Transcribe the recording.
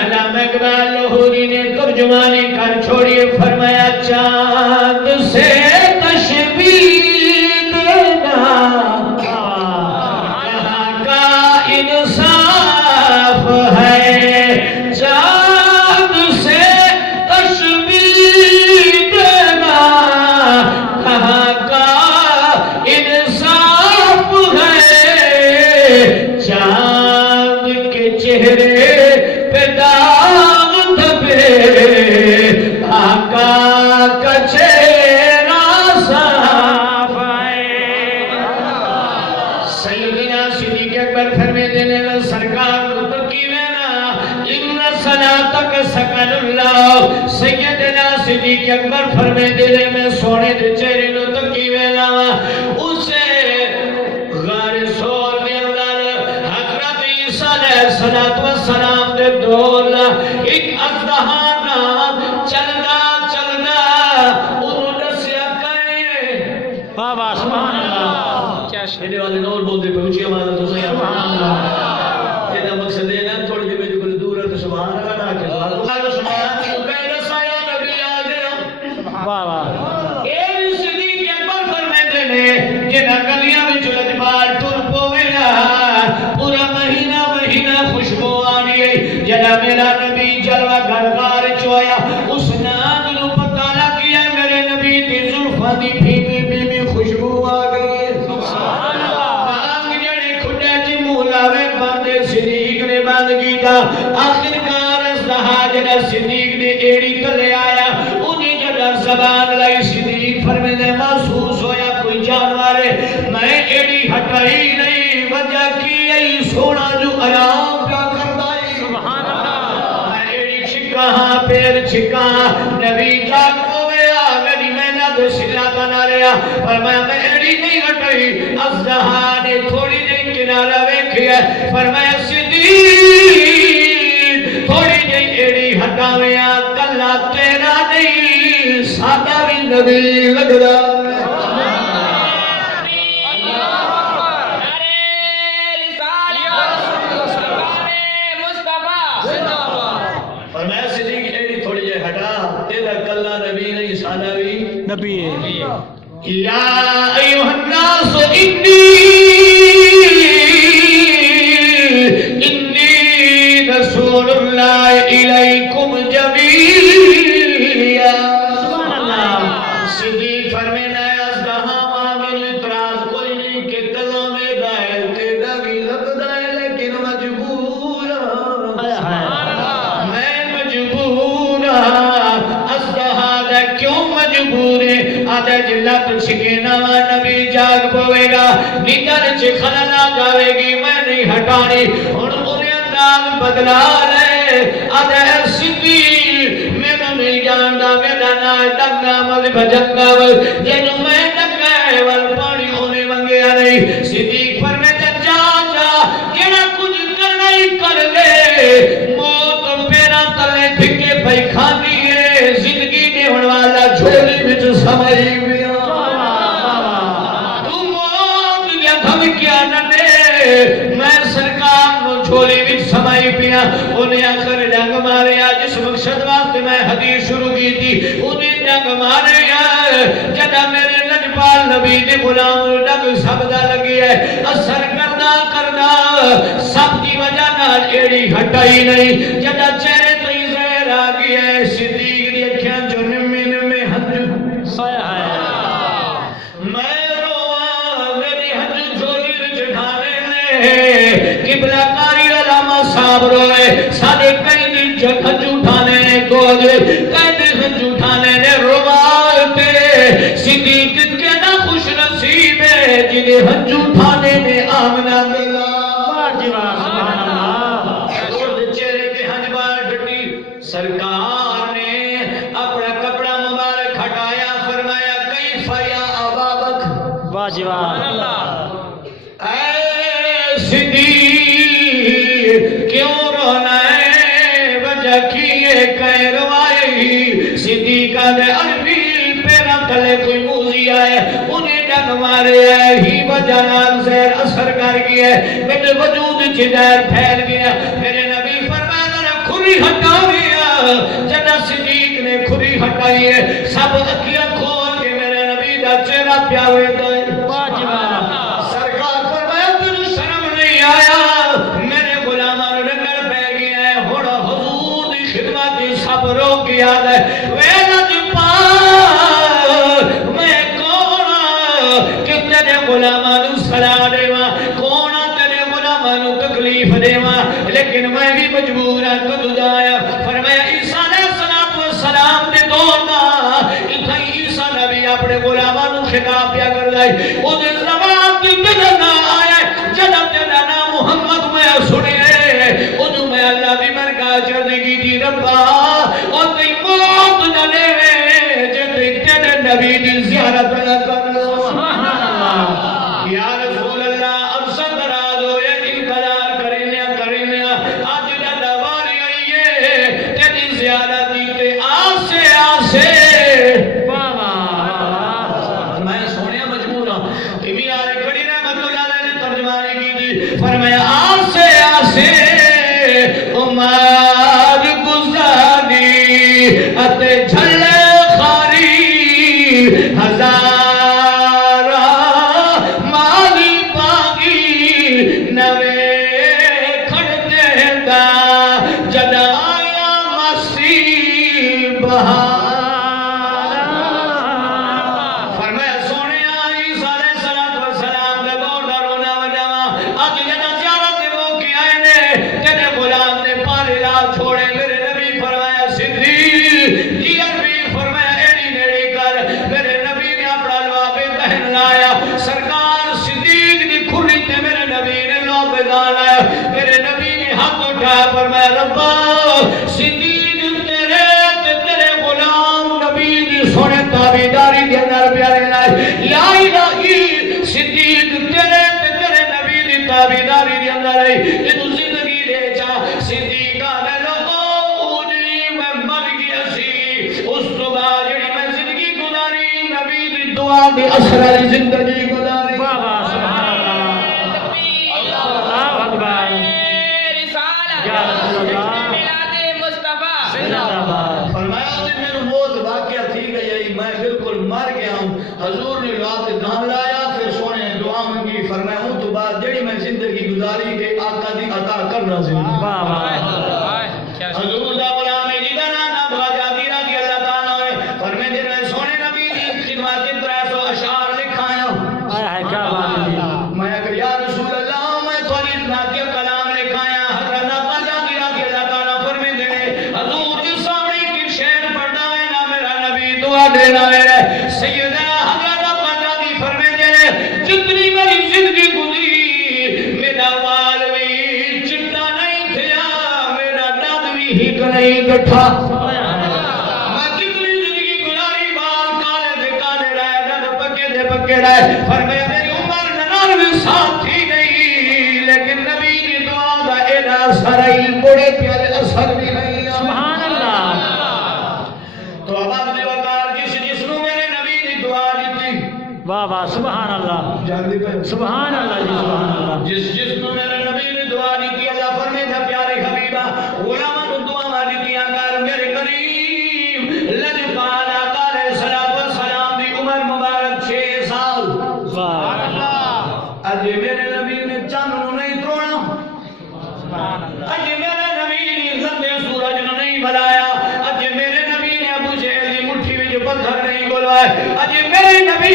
علامہ اقبال لاہوری نے ترجمانی کر چھوڑیے، فرمایا چاند سے تشبیہ دینا کہاں کا انصاف ہے، چاند سے تشبیہ دینا کہاں کا انصاف ہے، چاند کے چہرے پہ داغ دھبے آقا کا چہرہ صاف ہے۔ سیدنا صدیق اکبر فرمے دینے سرکار کی وینا ان صلاتک سکن اللہ، سیدنا صدیق اکبر فرمے دینے میں سونے دے چہرے نو تکی وینا اسے غار سور دے اندر حضرت عیسیٰ علیہ السلام دے دور ایک اژدہا چلدا چلدا انہوں دسیا کرے بابا سبحان اللہ، کیا میرے والے نور بول دے پہ اچھی آواز تو صحیح سبحان اللہ۔ یہ مقصد ہے نا تھوڑی دیر میری کوئی دور ہے تو سبحان اللہ نہ کہ سبحان تو کہہ سایہ نبی آ گیا بابا اے صدیق اکبر فرماتے نے جنہ گلیاں وچ لجبال ٹر پویلا پورا مہینہ خوشبو آ رہی ہے، جنہ میرا نبی جلوہ گھر غار چویا اس نام نو پتہ لگ گیا میرے نبی دی زلفاں دی بھیمی خوشبو آ گئی ہے۔ سبحان اللہ، مانگ جڑے کھڈے چ منہ لاوے باندے صدیق نے بند کیتا، آخرکار اژدہا جڑا صدیق نے ایڑی تلے آیا انہیں جڑا زبان لائی صدیق فرمیندے محسوس ہویا کوئی جانور ہے، میں ایڑی ہٹائی نہیں، وجہ کی ای سونا جو آرام پیا کرتا ہے۔ سبحان اللہ، میں ایڑی چھکا ہاں پیر چھکا نبی جاگ ہوئے آگلی میں نہ دو سلا بنا رہا، فرمایا میں ایڑی نہیں ہٹائی، اژدہا نے تھوڑی دیر کنارہ ویکھیا، فرمایا صدیق تھوڑی دیر ایڑی ہٹاویا کلا تیرا نہیں سادہ بھی نبی لگ رہا۔ نبی یا ایھا الناس انی رسول اللہ الیکم جمیعا۔ سبحان اللہ، صدیق فرمینا ہے اژدہا مانگل اعتراض کوئی نہیں کہ کلام میں دائل تیرا بھی لگتا ہے لیکن مجبور میں مجبور اژدہا دا کیوں مجبور ہے؟ آدھا جلت چھکینا نبی جاگ پوے گا، نیدر چھکھنا نہ جاوے گی، میں نہیں ہٹانی، اور انہیں انداز بدلا لے۔ آدھا صدیق میرا نہیں جاندہ میرا نا ڈنگا مل بھجنگا ول جنو میں ڈنگا ہے ول پانی انہیں منگیا نہیں۔ صدیق فرمیتا جا جا جیڑا کچھ کرنا ہی کر لے، موت پیرا تلے دھکے پئی کھانی ہے، زندگی دیون والا جھولی وچ سمائی پیا، تو موت دیا دھمکیا نہ دے، میں سرکار نو جھولی وچ سمائی پیا۔ انہیں آخر ڈنگ ماریا جس مقصد واسطے میں حدیث شروع کی تھی، انہیں ڈنگ ماریا جدا میرے لجپال نبی دی غلام ڈنگ سب دا لگی ہے، اثر کردہ کردہ سب کی وجہ نال ایڑی ہٹائی نہیں، جدا چہرے تو ہی زہر آ گئی ہے۔ صدیق دی اکھیاں جو نمی نمی ہنجو سایہ ہے، میں رواں میری ہنجو جھولی وچ ڈھانے نے، قبلہ کاری علامہ صاحب روئے سادے کئی دی ہنجو ڈھانے نے گود کئی دی ہنجو ڈھانے نے روال تے۔ صدیق کے نا خوش نصیب ہے جنہیں ہنجو ڈھانے نے آمنہ ملا۔ سبحان اللہ، چہرے پہ ہنجبار ڈٹی، سرکار نے اپنا کپڑا مبارک ہٹایا، فرمایا کیف یا ابا بکر، واجبان اے صدیق کیوں رونا ہے، وجہ کی ہے کہیں روائی۔ صدیق نے عربی پیرا تلے کوئی موزی آئے انہیں ڈنگ مارے ہے، ہی وجہ نال زہر اثر کر گیا ہے، میرے وجود چدیر پھیل گیا۔ میرے نبی فرمایا ذرا کھلی کھری ہٹا دیا جدا صدیق نے کھری ہٹائی ہے سب اکھیاں کھول کے میرے نبی دا چہرہ پیا ہوئے دائے سرکار فرمایا تجھے شرم نہیں آیا میرے غلامان رنگل پہ گیا ہے ہوڑا حضور دی خدمت دی سب رو کی یاد ہے ویلت پار میں کونا کہ تیرے غلامان سلا دیوا کونا تیرے غلامان تکلیف دیوا لیکن میں بھی مجبور ہوں تو دعایا فرمایا عیسیٰ علیہ السلام دے دورنا اتھائی عیسیٰ نبی اپنے غلامان خطاب پیا کر لائی ادھے زمان کی بدلنا آئے جنب تیرا نام محمد میں سنے ادھو میں اللہ بھی مرکا چرنے کی تھی ربا اور تی موت نہ لے جتے تیرے نبی دی زیارت نہ کر لو یا رسول اللہ اب صدرہ دو یا انقدار کرنیا آج جدہ باری آئیے تیری زیارت دیتے آسے آسے میں سونے مجبور ہوں تیمی آرے کھڑی رحمت اللہ نے ترجمانے کی تھی فرمایا آسے آسے عمر گزاری اتے جھلے خاری ہزارہ مالی پاگی نوے کھڑتے دا جدا آیا مسیح بہار فرمایا سونے آئی سارے صلاة والسلام دے دور درونا وجاوا آج جدا زیارت وہ کی آئے نے تیرے غلام نے پارے راہ چھوڑے میرے نبی فرمایا صدیق کی عربی فرمایا ایڑی نیڑی کر میرے نبی نے اپنا لوابے پہن لایا سرکار صدیق دی کھلی تے میرے نبی نے لوابے دان لایا میرے نبی نے حق اٹھا فرمایا ربا صدیق تیرے غلام نبی دی سونے تابیداری دی اندر پیارے لائے لا الہی صدیق تیرے نبی دی تابیداری دی اندر آئی یہ تو زندگی دے جا صدیقہ نے لگو جی میں مر گیا سی اس تو بعد جڑی میں زندگی گزاری نبی دی دعا دی اثر علی زندگی گزاری فرمایا کہ میرے موت واقعہ تھی گئی میں بالکل مر گیا ہوں حضور نے رات دان لایا پھر سونے دعا منگی فرمایا ہوں تو بعد جڑی میں زندگی گزاری کے آقا دی عطا کرنا زندگی حضور دا غلام جی دا نام خواجہ رضی اللہ تعالیٰ عنہ فرمائے دے رہے سونے نبی دی خدمت 300 اشعار لکھایا میں اگر یا رسول اللہ میں تھوڑی اتنا کے کلام لکھایا حضرت خواجہ رضی اللہ تعالیٰ فرمائے دے رہے حضور جس سامنے کی شعر پڑھنا ہے نا میرا نبی دعا دینا ہے سیدنا حضرت خواجہ دی فرمائے دے رہے جتنی میری زندگی گزری میرا وال بھی چٹا نہیں تھیا میرا داد بھی ہی نہیں گٹھا میں جتنی زندگی گزاری بال کالے دے کالے رہے داد پکے رہے فرمایا میری عمر 99 سال تھی گئی لیکن نبی کی دعا دا اینا اثر ہی بڑے پیارے اثر بھی نہیں سبحان اللہ تو اب آپ نے وقار جس نو میرے نبی کی دعا دیتی واہ واہ سبحان اللہ جان دی پہ سبحان اللہ جی سبحان اللہ جس نو میرے نبی نے دعا دیتی اللہ فرمائے تھا پیارے حبیبہ غلامان دعا دیتی آکار میرے قریب لجپال آقا علیہ السلام دی عمر مبارک 6 سال واہ اج میرے نبی نے چاند نو نہیں توڑا اج میرے نبی نے زندے سورج نو نہیں بلایا اج میرے نبی نے ابو جہل دی مٹھی وچ پتھر نہیں بلوائے اج میرے نبی